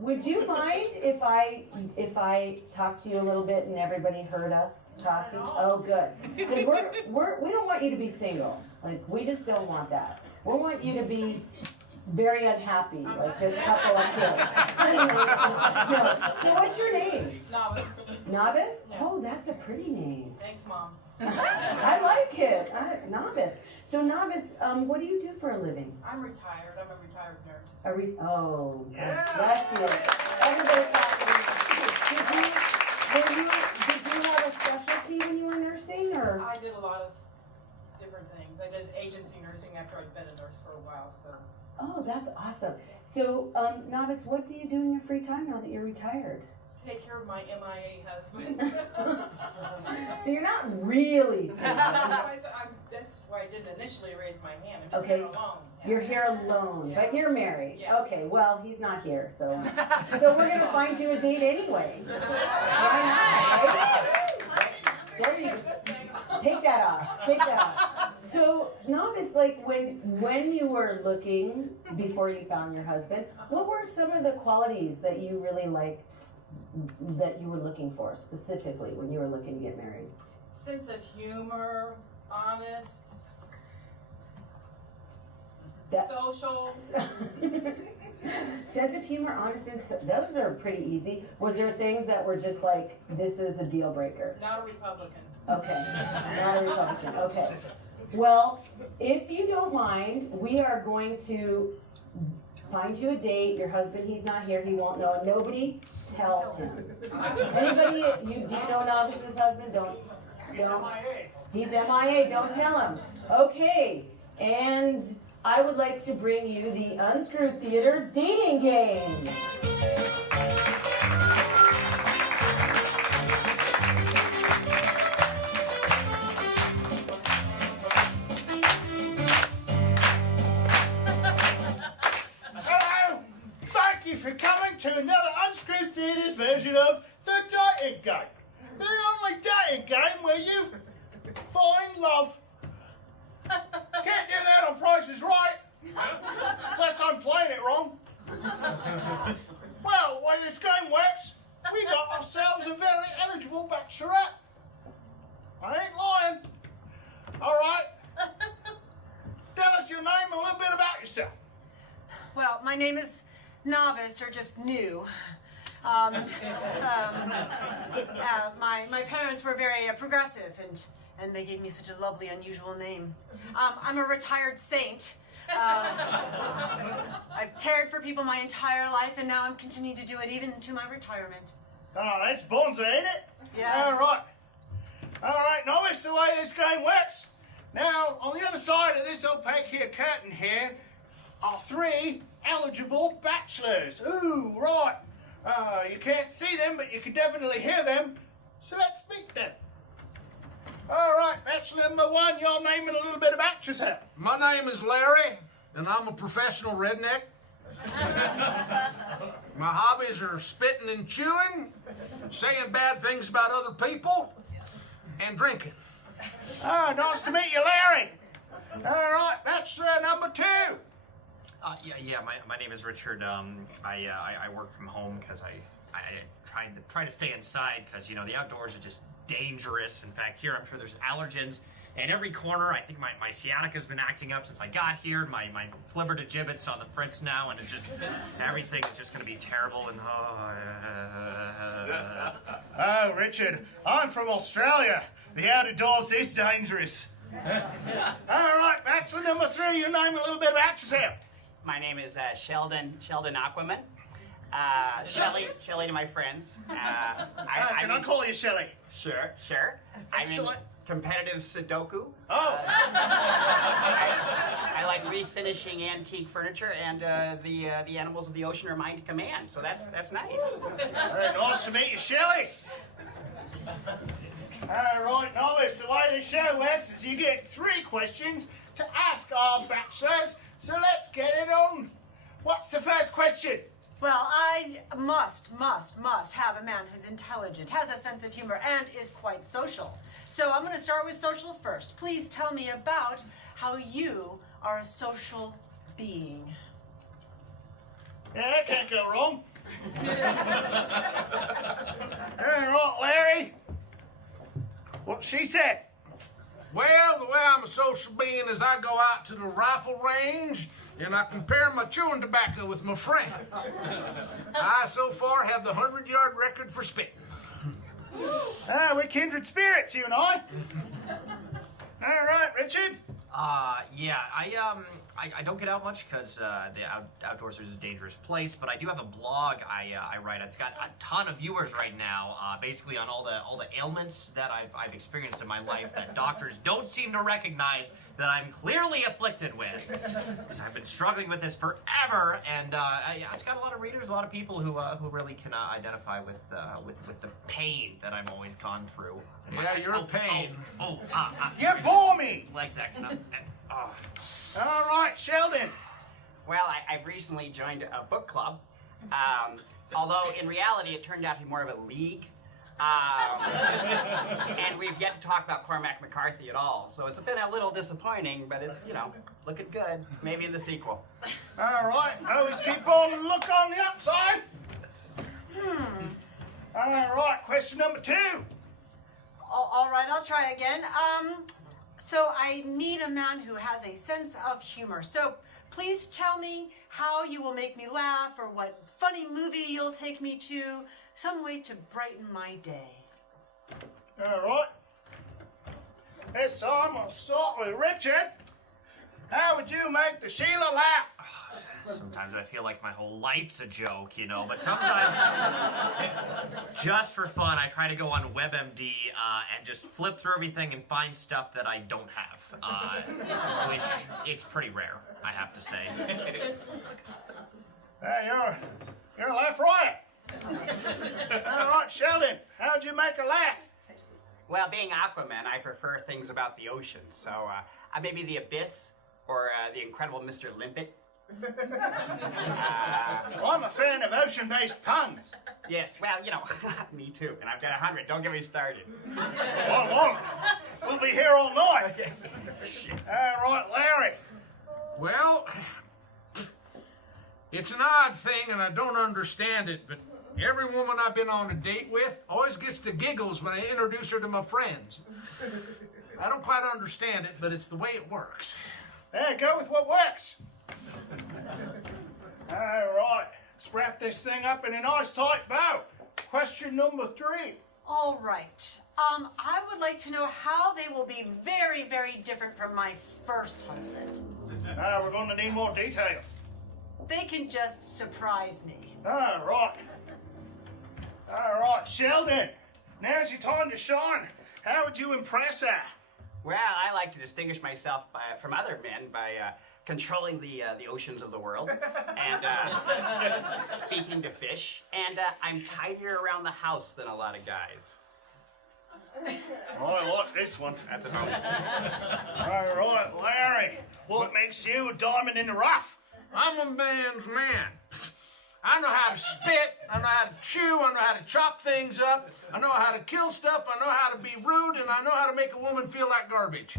Would you mind if I talked to you a little bit and everybody heard us talking? Oh, good. Because we don't want you to be single. Like, we just don't want that. We want you to be very unhappy, like this couple of kids. No. So what's your name? Novice. Novice? Yeah. Oh, that's a pretty name. Thanks, Mom. I like it. Novice. So Novice, what do you do for a living? I'm retired. I'm a retired nurse. Oh, Yeah. bless you. Everybody did you have a specialty when you were nursing, or? I did a lot of different things. I did agency nursing after I'd been a nurse for a while, so. Oh, that's awesome. So, Novice, what do you do in your free time now that you're retired? Take care of my MIA husband. So you're not really single. That's why I didn't initially raise my hand. I'm just Okay. here alone. You're here alone, Yeah. but you're married. Yeah. Okay, well, he's not here, so we're gonna find you a date anyway. Why not, right? There you go. Take that off. Take that off. So, Novice, like when you were looking before you found your husband, what were some of the qualities that you really liked, that you were looking for specifically when you were looking to get married? Sense of humor, honest, social. Sense of humor, honesty, those are pretty easy. Was there things that were just like, this is a deal breaker? Not a Republican. Okay, not a Republican, okay. Well, if you don't mind, we are going to find you a date. Your husband, he's not here, he won't know. Nobody tell him. Anybody, do you know Novice's husband? Don't. He's MIA, don't tell him. Okay, and I would like to bring you the Unscrewed Theater dating game. Hello! Thank you for coming to another Unscrewed Theater's version of the dating game. The only dating game where you find love. Can't do that on Price is Right. Unless I'm playing it wrong. Well, the way this game works, we got ourselves a very eligible bachelorette. I ain't lying. Alright. Tell us your name and a little bit about yourself. Well, my name is Novice, or just New. My parents were very progressive, and they gave me such a lovely, unusual name. I'm a retired saint. I've cared for people my entire life, and now I'm continuing to do it even into my retirement. Oh, that's bonza, ain't it? Yeah. All right, Novice, the way this game works. Now, on the other side of this opaque here curtain here are 3 eligible bachelors. Ooh, right. You can't see them, but you can definitely hear them. So let's meet them. All right, bachelor number 1, your name and a little bit about yourself. My name is Larry, and I'm a professional redneck. My hobbies are spitting and chewing, saying bad things about other people, and drinking. Oh, nice to meet you, Larry. All right, bachelor number 2. My name is Richard. I work from home because I try to stay inside because, you know, the outdoors are just dangerous. In fact, here I'm sure there's allergens in every corner. I think my sciatica's been acting up since I got here. My flibbertigibbet's on the fritz now, and it's just, everything is just going to be terrible. And Oh, Richard, I'm from Australia. The outdoors is dangerous. All right, bachelor number 3, your name and a little bit about yourself. My name is Sheldon Aquaman. Shelley to my friends. Can I call you Shelley? Sure. I'm in Excellent. competitive Sudoku. Oh. I like refinishing antique furniture, and the animals of the ocean are mine to command. So that's nice. Very nice to meet you, Shelley. All right, Novice, the way the show works is you get 3 questions to ask our bachelors. So let's get it on. What's the first question? Well, I must have a man who's intelligent, has a sense of humor, and is quite social. So I'm going to start with social first. Please tell me about how you are a social being. Yeah, that can't go wrong. All right, Larry. What she said? Well, the way I'm a social being is I go out to the rifle range and I compare my chewing tobacco with my friends. I so far have the 100-yard record for spitting. We're kindred spirits, you and I. All right, Richard. Yeah, I don't get out much because the outdoors is a dangerous place, but I do have a blog I write. It's got a ton of viewers right now, basically on all the ailments that I've experienced in my life that doctors don't seem to recognize that I'm clearly afflicted with. Because I've been struggling with this forever, and yeah, it's got a lot of readers, a lot of people who really can identify with the pain that I've always gone through. Yeah, you're a pain. You bore me. Legs acting up. All right, Sheldon. Well, I've recently joined a book club, although in reality it turned out to be more of a league. And we've yet to talk about Cormac McCarthy at all, so it's been a little disappointing, but it's, looking good. Maybe in the sequel. All right, always keep on the look on the upside. All right, question number 2. All right, I'll try again. So I need a man who has a sense of humor. So please tell me how you will make me laugh or what funny movie you'll take me to, some way to brighten my day. All right. This time I'll start with Richard. How would you make the Sheila laugh? Sometimes I feel like my whole life's a joke, but sometimes, just for fun, I try to go on WebMD and just flip through everything and find stuff that I don't have, which it's pretty rare, I have to say. Hey, you're a laugh riot. All right, Sheldon, how'd you make a laugh? Well, being Aquaman, I prefer things about the ocean, so maybe the Abyss or the Incredible Mr. Limpet. I'm a fan of ocean-based puns. Yes, well, me too, and I've got 100. Don't get me started. Well, we'll be here all night. All right, Larry. Well, it's an odd thing and I don't understand it, but every woman I've been on a date with always gets the giggles when I introduce her to my friends. I don't quite understand it, but it's the way it works. Go with what works. All right, let's wrap this thing up in a nice tight bow. Question number 3. All right. I would like to know how they will be very, very different from my first husband. We're going to need more details. They can just surprise me. All right. All right, Sheldon. Now's your time to shine. How would you impress her? Well, I like to distinguish myself from other men by controlling the oceans of the world and speaking to fish. And I'm tidier around the house than a lot of guys. I like this one. That's a bonus. All right, Larry. What makes you a diamond in the rough? I'm a man's man. I know how to spit, I know how to chew, I know how to chop things up, I know how to kill stuff, I know how to be rude, and I know how to make a woman feel like garbage.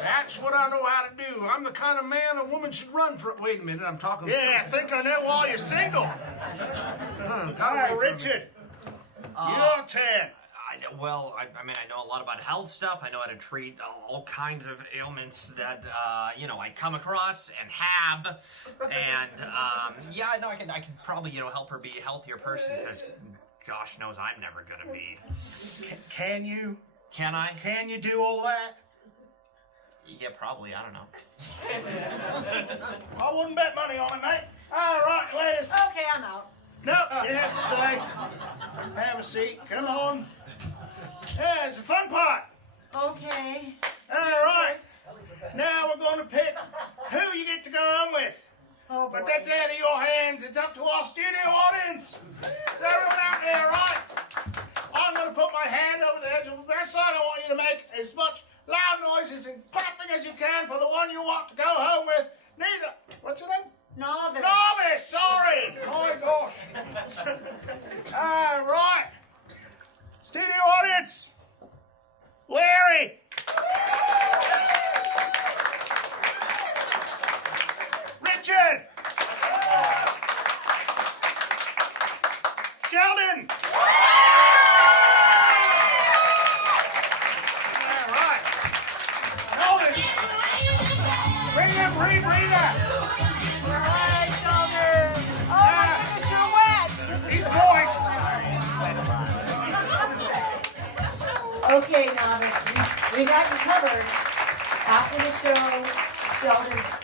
That's what I know how to do. I'm the kind of man a woman should run from. Wait a minute, I'm talking. Yeah, I think I know why you're single. All right, Richard. Your turn. I mean, I know a lot about health stuff. I know how to treat all kinds of ailments that, I come across and have. And, yeah, I know I can probably, help her be a healthier person because gosh knows I'm never going to be. Can you? Can I? Can you do all that? Yeah, probably. I don't know. I wouldn't bet money on it, mate. All right, Liz. Okay, I'm out. No, you have to stay. Have a seat. Come on. Yeah, it's the fun part. Okay. All right. Now we're going to pick who you get to go home with. Oh, But boy. that's out of your hands. It's up to our studio audience. So everyone out there, right? I'm going to put my hand over the edge of the backside. I want you to make as much loud noises and clapping as you can for the one you want to go home with. Neither. What's your name? Novice. Novice, sorry. Oh, my gosh. All right. Studio audience. Larry. Richard. Sheldon! Yeah, right. Novice! Bring them rebreather! All right, Sheldon. Oh my goodness, you're wet. He's moist! Okay, novice, we got you covered. After the show, Sheldon's